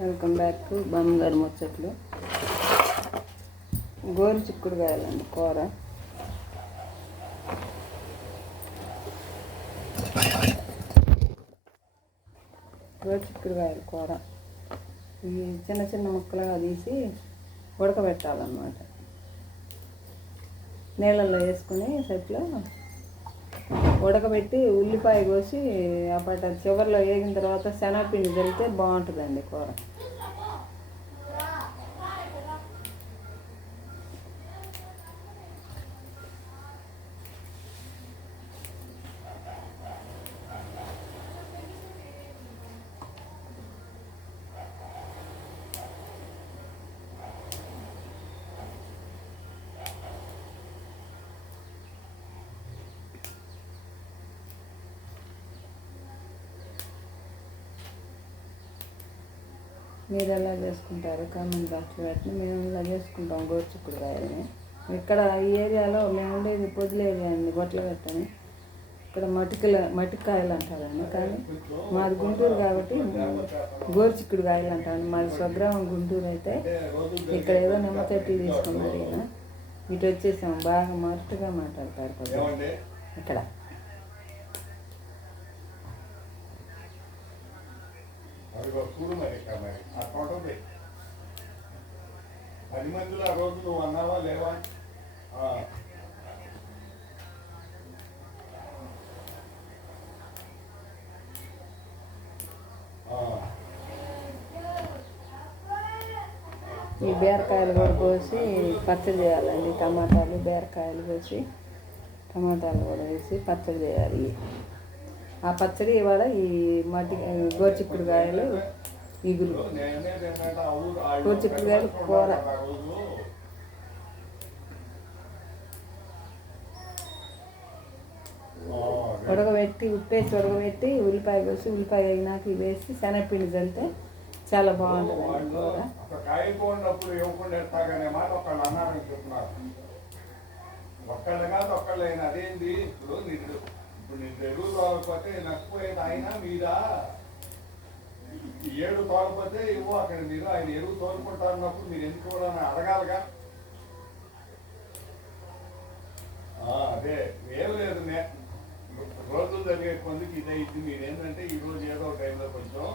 Welcome back to బంగారు ముచ్చట్లు. గోరు చిక్కుడుకాయలండి కూర. గోరు చిక్కుడుకాయల కూర ఇవి చిన్న చిన్న ముక్కలుగా తీసి ఉడకబెట్టాలన్నమాట. నీళ్ళల్లో వేసుకుని సెట్లో ఉడకబెట్టి ఉల్లిపాయ కోసి అప్పట చివరిలో వేగిన తర్వాత శనగపిండి చల్లితే బాగుంటుందండి కూర. మీరు ఎలా చేసుకుంటారు కామెంట్ బాక్స్లో పెట్టి. మేము ఇలా చేసుకుంటాం గోరు చిక్కుడుకాయలని. ఇక్కడ ఈ ఏరియాలో మేము ఉండేది పొదిల ఏరియా అండి, గొట్లగట్టని. ఇక్కడ మటికాయలు అంటారండి, కానీ మాది గుంటూరు కాబట్టి గోరు చిక్కుడుకాయలు అంటారు. మాది స్వగ్రామం గుంటూరు. అయితే ఇక్కడ ఏదో నిమ్మతట్టి తీసుకున్నారు ఈయన. ఇటు వచ్చేసాము. బాగా మరటుగా మాట్లాడతారు కొద్దిగా ఇక్కడ. చూడు మరి ఆ తోట 10 మందిలో ఆ రోజు నువ్వు అన్నావా లేవా? ఈ బీరకాయలు కూడా కోసి పచ్చడి చేయాలండి. టమాటాలు బీరకాయలు కోసి టమాటాలు కూడా వేసి పచ్చడి చేయాలి. ఆ పచ్చడి ఇవాళ ఈ గోరు చిక్కుడుకాయలు ఇగురు, గోరు చిక్కుడుకాయలు కూర. ఉడకబెట్టి ఉప్పేసి ఉడకబెట్టి ఉల్లిపాయ కోసి ఉల్లిపాయ అయినాక ఇవి వేసి శనగపిండి చల్లితే చాలా బాగుంటుందండి కూర. అదేంటి ఇప్పుడు నీకు ఎరువు తోలకపోతే నష్టపోయేది ఆయన మీద 7 తోలకపోతే ఇవ్వు అక్కడ మీరు ఆయన ఎరువు తోలుకుంటారన్నప్పుడు మీరు ఎందుకు కూడా అడగాలిగా. అదే ఏం లేదు, రోజులు జరిగే కొందికి ఇదే ఇది. మీరేంటంటే ఈరోజు ఏదో టైంలో కొంచెం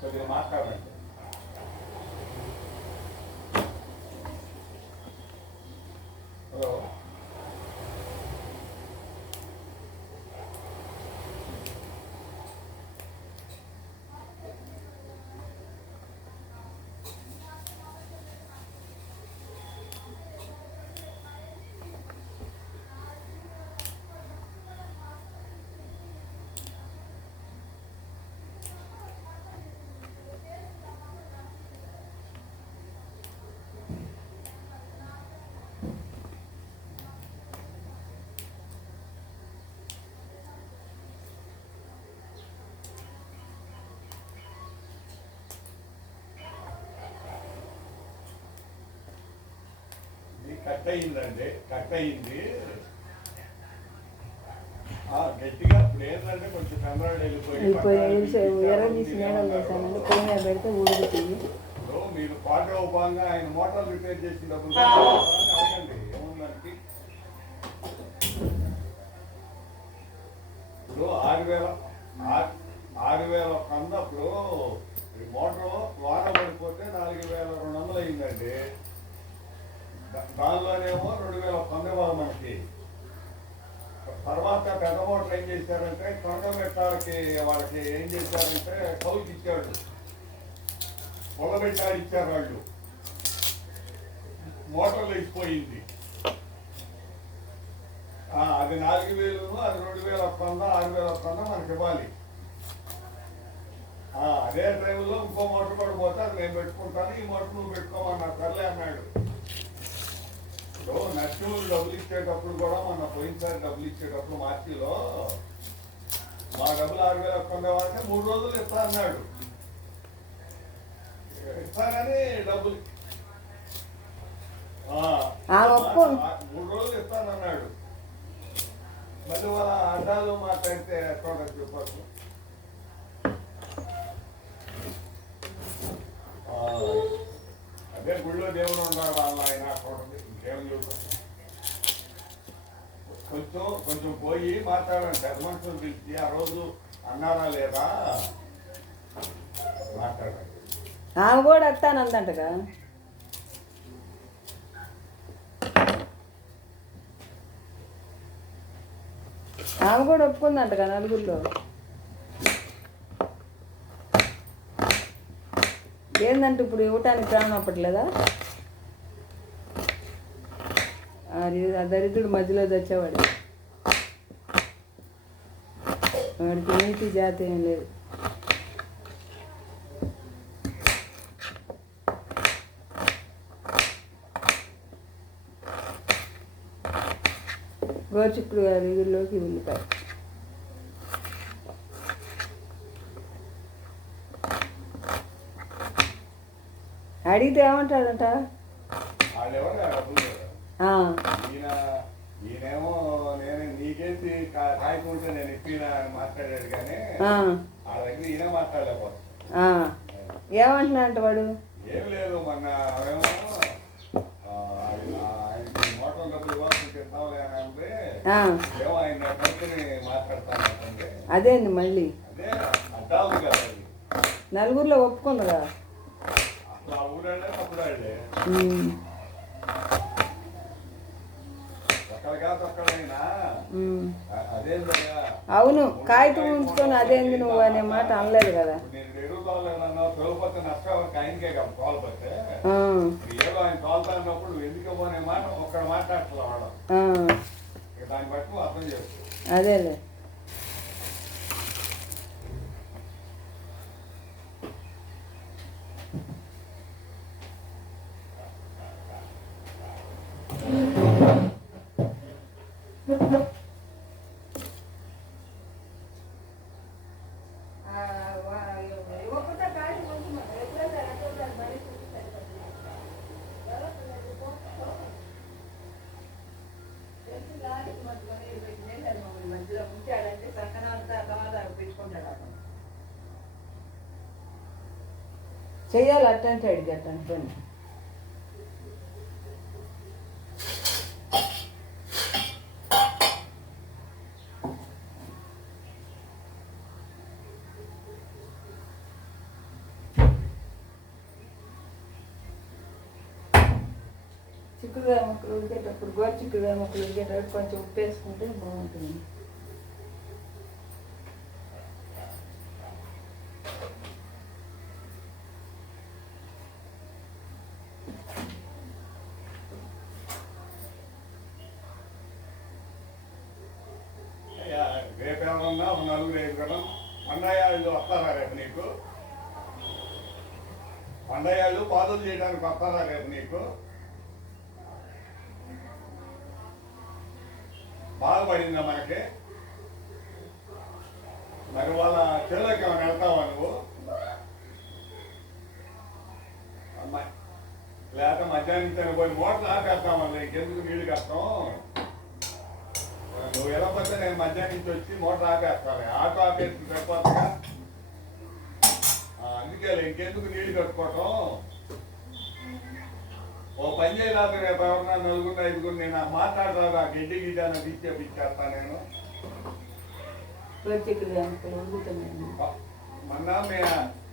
కొద్దిగా మాట్లాడండి. హలో, కట్ అయిందండి, కట్ అయింది గట్టిగా. ఇప్పుడు ఏంటంటే కొంచెం కంగారు మీరు పాట ఉపాయంగా ఆయన మోటార్ రిపేర్ చేసిన డబ్బులు అడగండి ఏముందంటే. ఇప్పుడు 6,000 కన్నప్పుడు ఈ మోటార్ వాన పడిపోతే 4,200 అయిందండి. దానిలోనేమో 2,000 మనకి. తర్వాత పెద్ద మోటార్ ఏం చేశారంటే కొండ పెట్టాలకి వాళ్ళకి ఏం చేశారంటే కౌలుకి ఇచ్చాడు, పొలబెట్టాడు ఇచ్చారు వాళ్ళు. మోటార్లు అయిపోయింది. అది 4,000, అది 2,100, 6,100 మనకి ఇవ్వాలి. అదే టైంలో ఇంకో మోటార్ కూడా పోతే అది నేను పెట్టుకుంటాను, ఈ మోటార్ నువ్వు పెట్టుకోమన్నారు. సర్లే అన్నాడు. నర్సింహులు డబ్బులు ఇచ్చేటప్పుడు కూడా మొన్న పోయినసారి డబ్బులు ఇచ్చేటప్పుడు మార్చిలో మా డబ్బులు 6,100 అంటే 3 రోజులు ఇస్తా అన్నాడు. ఇస్తానని డబ్బులు 3 రోజులు ఇస్తానన్నాడు. మళ్ళీ వాళ్ళ అడ్డాలు మాట్లాడితే ఎక్కడ చెప్పచ్చు. గుళ్ళో దేవుడు ఉన్నాడు అన్న ఆయన చూడండి ఇంకేం చూద్దాం. కొంచెం కొంచెం పోయి మాట్లాడండి. పెద్ద మనుషులు పిలిచి ఆ రోజు అన్నారా లేదా మాట్లాడండి. ఆమె కూడా వస్తానందంటగా. ఆమె కూడా ఒప్పుకుందంటగా నలుగురిలో. ఏందంటే ఇప్పుడు ఇవ్వటానికి ప్రాణం అప్పట్లేదా? అది ఆ దరిద్రుడు మధ్యలో తెచ్చేవాడు. వాడికి నీతి జాతి ఏం లేదు. గోచిక్కుడు గారి ఇగురులోకి ఉల్లిపాయ. అడిగితే ఏమంటాడంట? వాళ్ళెవరు డబ్బులు ఈయనేమో నేను నీకేంటి కాయకుంటే నేను ఇప్పినా అని మాట్లాడాడు కానీ వాళ్ళ దగ్గర ఈయన మాట్లాడలేకపోతాడు. ఏమంటున్నా అంట వాడు? ఏం లేదు మొన్న ఏమో ఆయనకి మోటార్ డబ్బులు ఇవ్వాల్సి తింటాంలే అని అంటే ఏమో ఆయన కనుక్కుని మాట్లాడతానంటే అదేంది మళ్ళీ అదే అడ్డాలి కదా అది. నలుగురిలో ఒప్పుకుందిగా. అసలు ఆ ఊరాడే అప్పుడు ఆడే అవును, కాగితం ఉంచుకొని అదేంది నువ్వు అనే మాట అనలేదు కదా. తోలుపోతే నష్టం ఆయనకే కదా తోలుపోతే ఏదో ఆయన తోలుతాన్నప్పుడు ఎందుకు పోనే మాట ఒక్కడ మాట్లాడట్లా వాడు. దాన్ని బట్టి అర్థం చేసుకో. అదేలే. చెయ్యాలి అట్టంటే అడిగి అట్టంటే పని. చిక్కుడుకాయ ముక్కలు ఉడికేటప్పుడు గోరు చిక్కుడుకాయ ముక్కలు ఉడికేటప్పుడు కొంచెం ఉప్పు వేసుకుంటే బాగుంటుంది. రేపేమన్నా నలుగురు ఐదుగురు పండయాళ్ళు వస్తారా రేపు నీకు? పండయాళ్ళు పాదులు చేయడానికి వస్తారా రేపు నీకు? బాగుపడిందా మనకి? మరి వాళ్ళ చెల్లెకి ఏమైనా వెళ్తావా నువ్వు? అమ్మాయి లేకపోతే మధ్యాహ్నం పోయి మోటార్ ఆపేస్తామా? ఇంకెందుకు నీళ్ళు కష్టం? నువ్వు ఎలా పోతే నేను మధ్యాహ్నం నుంచి వచ్చి మోటార్ ఆపేస్తాను. ఆటో ఆపేసి సరిపోతుందిగా. అందుకే ఇంకెందుకు నీళ్ళు కట్టుకోవటం? ఓ పని చేయలేదు. రేపు ఎవరన్నా నలుగురు ఐదుగురు నేను మాట్లాడరాదు. ఆ గిడ్డి గిడ్డ తీసేపిచ్చేస్తా నేను.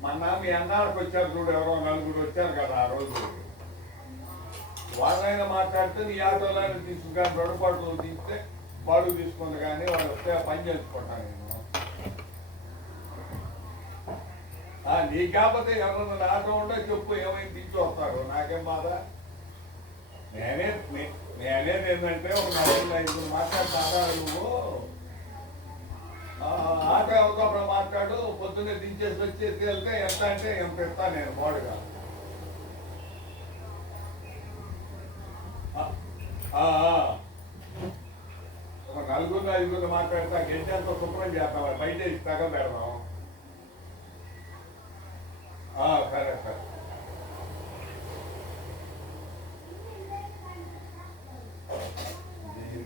మొన్న మీ అన్నాళ్ళకి వచ్చారు చూడు, ఎవరో నలుగురు వచ్చారు కదా ఆ రోజు. వాళ్ళైనా మాట్లాడితే నీ ఆటోలైనా తీసుకుని రొడపాట్లు తీస్తే బాడుగు తీసుకుంది కానీ వాళ్ళు వస్తే పని చేసుకుంటాను నేను. నీకు కాకపోతే ఎవరన్నా ఆటో ఉంటే చెప్పు, ఏమైంది దించి వస్తారు, నాకేం బాధ. నేనేది ఏంటంటే ఒక నలుగురు ఐదుగురు మాట్లాడుతారా నువ్వు? ఆటో ఎవరికప్పుడు మాట్లాడు. పొద్దున్నే దించేసి వచ్చేసి వెళ్తే ఎంత అంటే ఎంత ఇస్తాను నేను బాడుగా. ఒక నలుగురు ఐదుగురు మాట్లాడితే గెంటి అంతా శుభ్రం చేస్తాం, బయట ఇస్తాగా పెడదాం. సరే సరే.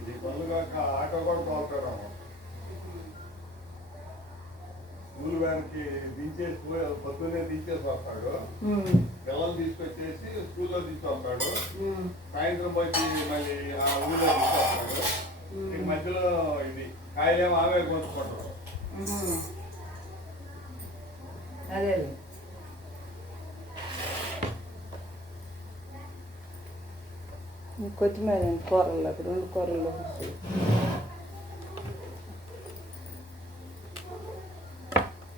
ఈ పనులు కాక ఆటో కూడా తోలుతాము. స్కూల్ సాయంత్రానికి దించేసి పొద్దున్నే దించేసి వస్తాడు. పిల్లలు తీసుకొచ్చేసి స్కూల్లో తీసుకొస్తాడు. సాయంత్రం వచ్చి మళ్ళీ ఆ ఊళ్ళో తీసుకొస్తాడు. ఈ మధ్యలో ఇది కాయలేమో ఆమె కొనుక్కుంటారు. అదే కొత్తిమీర కూరల్లోకి 2 కూరల్లో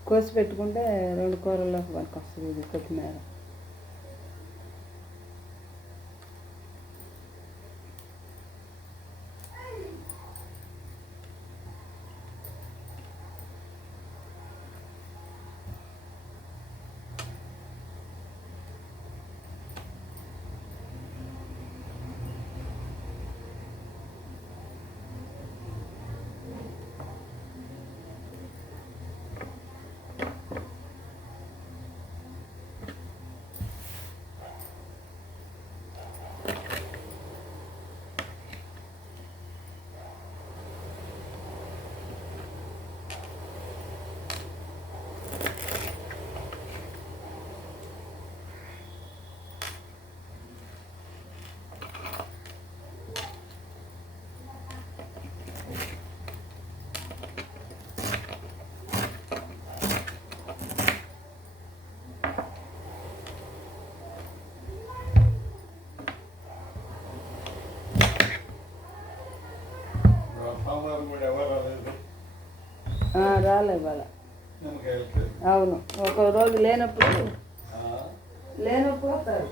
కోసి పెట్టుకుంటే 2 కూరల్లోకి మనకు వస్తుంది ఇది కొత్తిమీర. రాలే వాళ్ళ అవును ఒక రోజు లేనప్పుడు వస్తారు.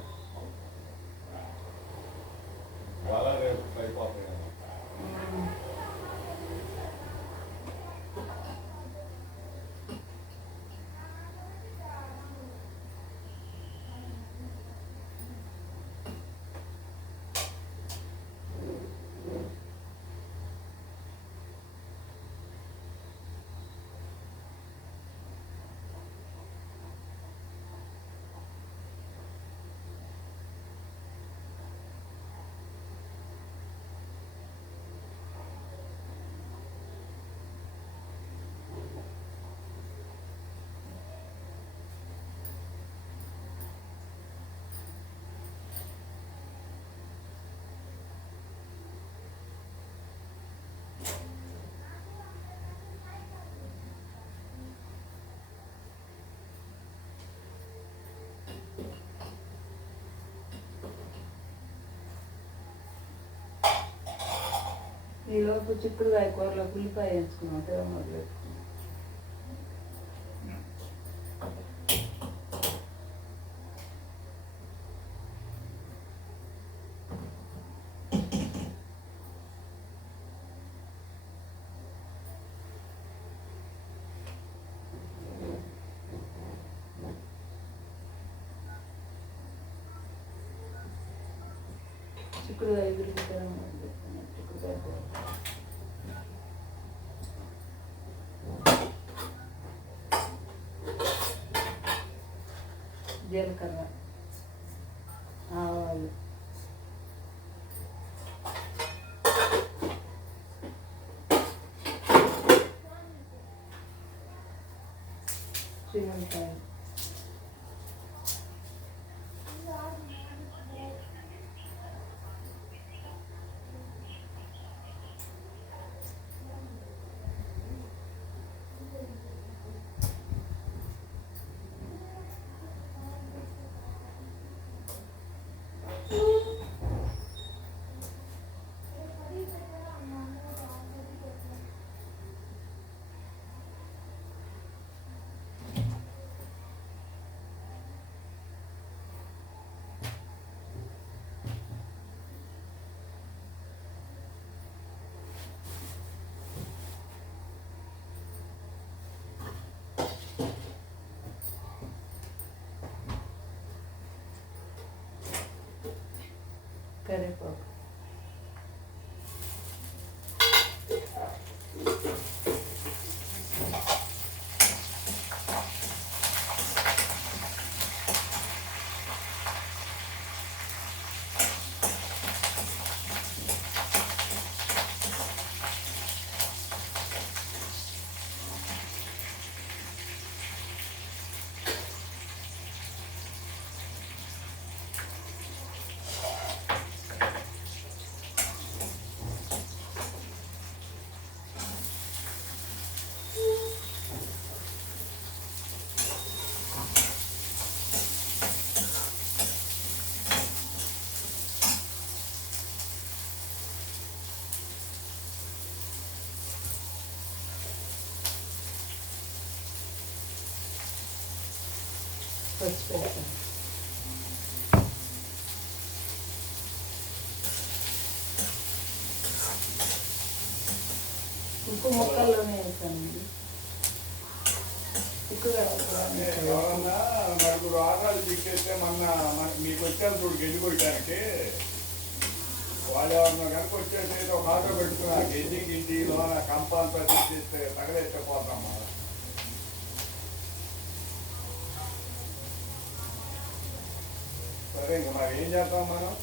ఈలోపు చిక్కుడుకాయ కూరలో ఉల్లిపాయ వేసుకున్నాం మొదలు చిక్కుడుకాయ ఎదురుకుంటాం. చిక్కుడుకాయ కూర జీలకర్ర, ఆవాలు, చిన్నకాయ, కరివేపాకు, పసుపు వేసాను. ఉప్పు ముక్కల్లోనే వేసానండి. ఎవరన్నా నలుగురు ఆటలు చిక్కేస్తే మీకు వచ్చారు చూడు గెడ్డి కొట్టడానికి, వాళ్ళు ఎవరన్నా కనుక వచ్చేసి ఒక ఆటో పెట్టుకున్నా గెడ్డి గిడ్డి లోన కంప అంతా తీసేస్తే తగలేస్తే పోతామా. సరే ఇంక మరి ఏం చేస్తాం మనం?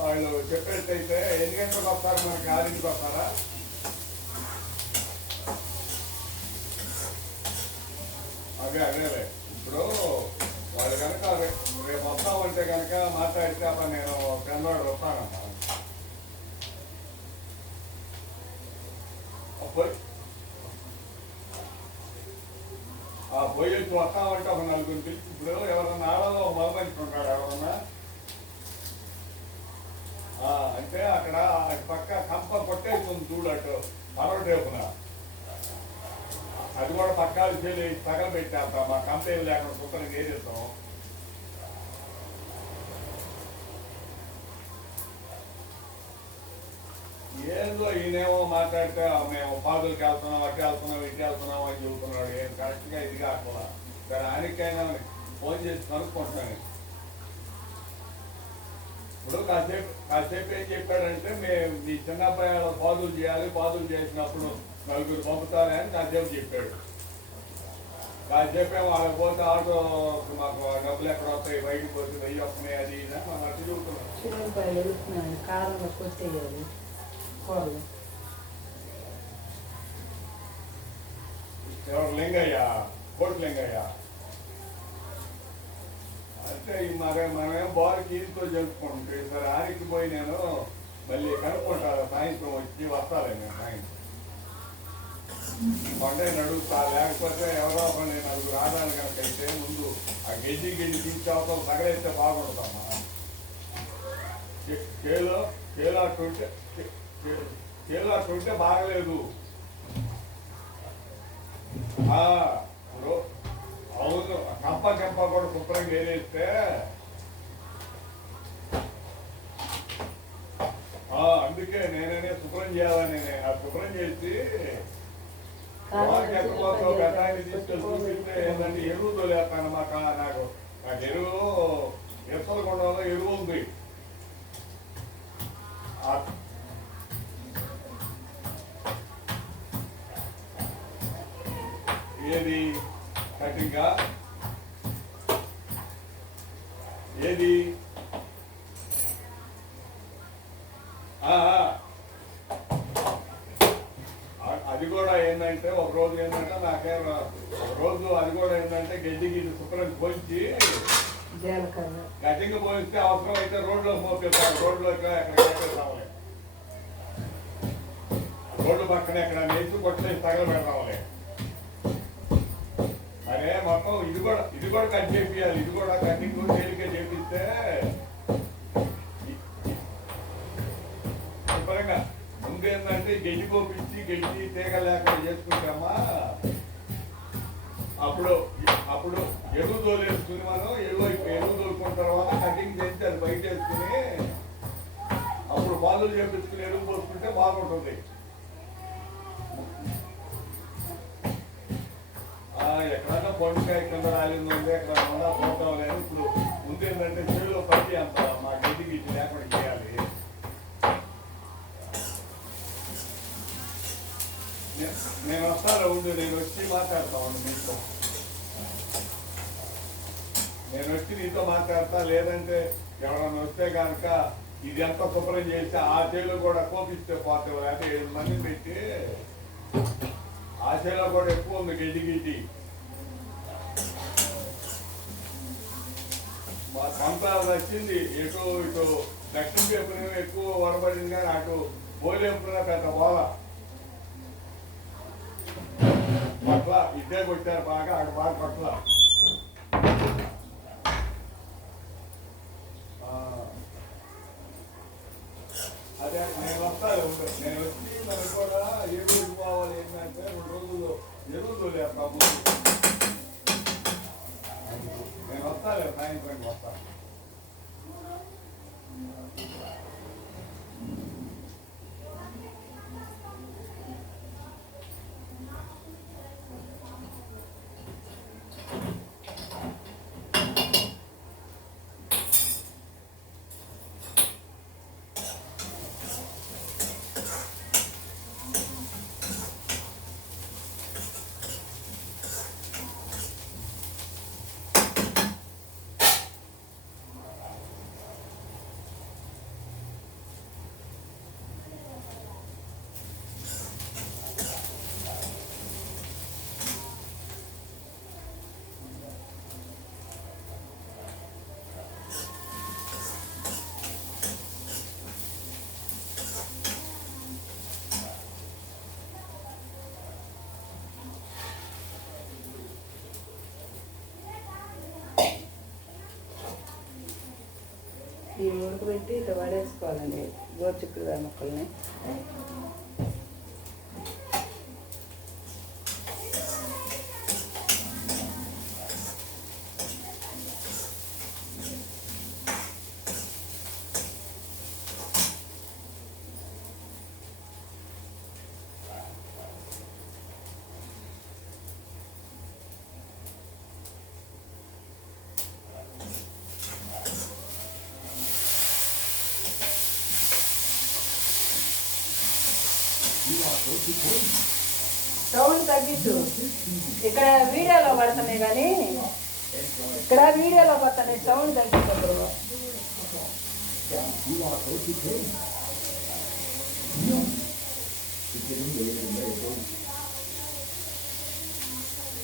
వాళ్ళు చెప్పేటైతే ఎన్ని గంటలకు వస్తారు? మనకి 6ంటికి వస్తారా? అదే ఇప్పుడు వాళ్ళు కనుక రేపు వస్తామంటే కనుక మాట్లాడితే నేను పెన్నవాడు వస్తానమ్మా. పోయి వచ్చి వస్తామంటే ఒక నలుగురు పిలిచి, ఇప్పుడు ఎవరన్నా ఆడలో ఒక మగమనిషి ఉంటాడు ఎవరన్నా అంటే అక్కడ పక్క కంప కొట్టేస్తుంది చూడు అటు మరొకటి రేపున, అది కూడా పక్కాలు చేసి సగం పెట్టేస్తాం. మా కంపెనీ లేకుండా కుక్కలు ఏరిస్తాం. ఏందో ఈయనేమో మాట్లాడితే మేము పాదులకి వెళ్తున్నాం, అటు వెళ్తున్నాం, ఇటు వెళ్తున్నాం అని చెబుతున్నాడు. ఏం కరెక్ట్గా ఇది కాకుండా సరే ఆయనకైనా ఫోన్ చేసి కనుక్కుంటాను. ఇప్పుడు కాసేపు ఏం చెప్పాడంటే మేము మీ చిన్న అబ్బాయి పాదులు చేయాలి, పాదులు చేసినప్పుడు నలుగురు పంపుతారే అని కాసేపు చెప్పాడు. కాసేపు వాళ్ళకి పోతే ఆటో మాకు డబ్బులు ఎక్కడ వస్తాయి, బయటకు పోతే 1000 వస్తున్నాయి, అది ఇది మనం అట్లా చూస్తున్నాం. కారంలో కొట్టేయాలి ఎవరు లింగయ్య, కోటి లింగయ్య అంటే మనమేం బారుకి ఈతో జరుపుకుంటే సరే ఆనికి పోయి నేను మళ్ళీ కనుక్కుంటాను. సాయంత్రం వచ్చి వస్తాను నేను సాయంత్రం పండే నడుగుతా. లేకపోతే ఎవరో ఒకరిని నలుగురు ఆదాలు కనుక అయితే ముందు ఆ గెడ్డి తీసి అవతల తగలేస్తే బాగుంటుందమ్మా. కేలాట్టుంటే బాగలేదు. అవును, కంప కూడా శుభ్రంగా ఏరేస్తే అందుకే నేనే శుభ్రం చేయాలని ఆ శుభ్రం చేసి ఎక్కడిపోతే ఒక గతాన్ని తీసుకెళ్ళి చూపిస్తే ఏంటంటే ఎరువు తోలేస్తానమాట. నాకు ఎరువు ఎత్తలకొండలో ఎరువు ఉంది. ఏది కటింగా ఏది అది కూడా ఏంటంటే ఒక రోజు ఏంటంటే నాకేం ఒక రోజు అది కూడా ఏంటంటే గడ్డి శుభ్రం పోయించి గడ్డికి పోయిస్తే అవసరం అయితే రోడ్లో మోపిస్తాను. రోడ్లో ఎక్కడ రోడ్డు పక్కన ఎక్కడ నేర్చు కొట్టలేసి తగల పెడతాంలే. అరే మొత్తం ఇది కూడా కట్ చేపియాలి. ఇది కూడా కటింగ్ తేలికే చేపిస్తే శుభ్రంగా ముందేంటంటే గడ్డి పోపించి గడ్డి తీగ లేకుండా చేసుకుంటామా. అప్పుడు ఎరువు తోలేసుకుని మనం ఎరువు తోలుకున్న తర్వాత కటింగ్ చేసి అది బయట వేసుకుని అప్పుడు పాదులు చేపించుకుని ఎరువు పోసుకుంటే బాగుంటుంది. ఎక్కడన్నా పొండుకాయ కింద రాలిందంటే ఎక్కడ పోతాం లేదు. ఇప్పుడు ముందేంటంటే చెరువులో పట్టి అంత మా గడ్డికి లేకుండా చేయాలి. నేను వస్తాను ఉండు, నేను వచ్చి మాట్లాడతాను మీతో. నేను వచ్చి నీతో మాట్లాడతా. లేదంటే ఎవరన్నా వస్తే కనుక ఇది ఎంత శుభ్రం చేసి ఆ చేలో కూడా కోపిస్తే పోతే అంటే 7 మందిని పెట్టి ఆ చేలో కూడా ఎక్కువ ఉంది గడ్డి. మా కొంత వచ్చింది ఎటు ఇటు దక్షిణ వైపున ఎక్కువ వడబడింది, కానీ అటు పోలేపున పెద్ద బోల పట్ల ఇదే కొట్టారు బాగా. అటు బాగా పట్ల అదే నేను వస్తాను. నేను వచ్చి మనకు కూడా ఎరువు పోవాలి ఏంటంటే 2 రోజులు ఎరువు ముందు లేస్తాము. నేను వస్తాలే, సాయంత్రం వస్తాను. ఈ ఉడకబెట్టి ఇట్లా పడేసుకోవాలండి గోరుచిక్కుడుకాయ ముక్కల్ని. సౌండ్ తగ్గించు. ఇక్కడ వీడియోలో పడుతున్నాయి కానీ ఇక్కడ వీడియోలో పడుతున్నాయి, సౌండ్ తగ్గించు.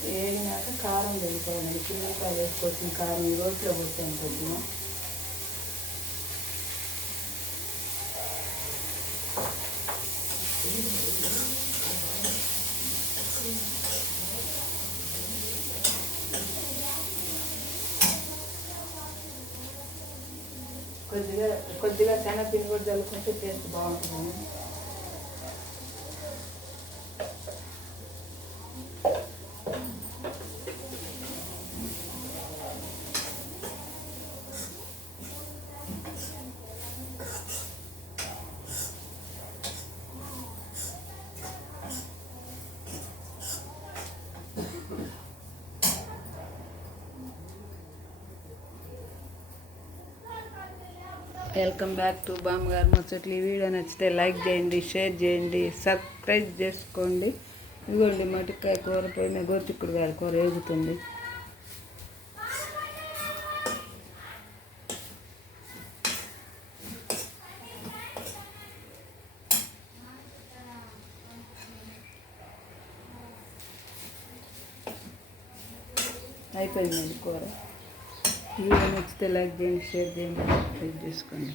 వేగినాక కారం తెలుసుకోవాలండి. చిన్నకాయ వేసుకొచ్చిన కారం రోట్లో పోతాను కొద్దిగా. కొద్దిగా శనగపిండి కూడా చల్లుకుంటే టేస్ట్ బాగుంటుంది. వెల్కమ్ బ్యాక్ టు బామ్మగారు ముచ్చట్లు. ఈ వీడియో నచ్చితే లైక్ చేయండి, షేర్ చేయండి, సబ్స్క్రైబ్ చేసుకోండి. ఇదిగోండి మటికాయ కూర పైన గోరుచిక్కుడుకాయ కూర వేగుతుంది. అయిపోయిందండి కూర. వీడియో నచ్చితే లైక్ చేయండి, షేర్ చేయండి, సబ్స్క్రైబ్ చేసుకోండి.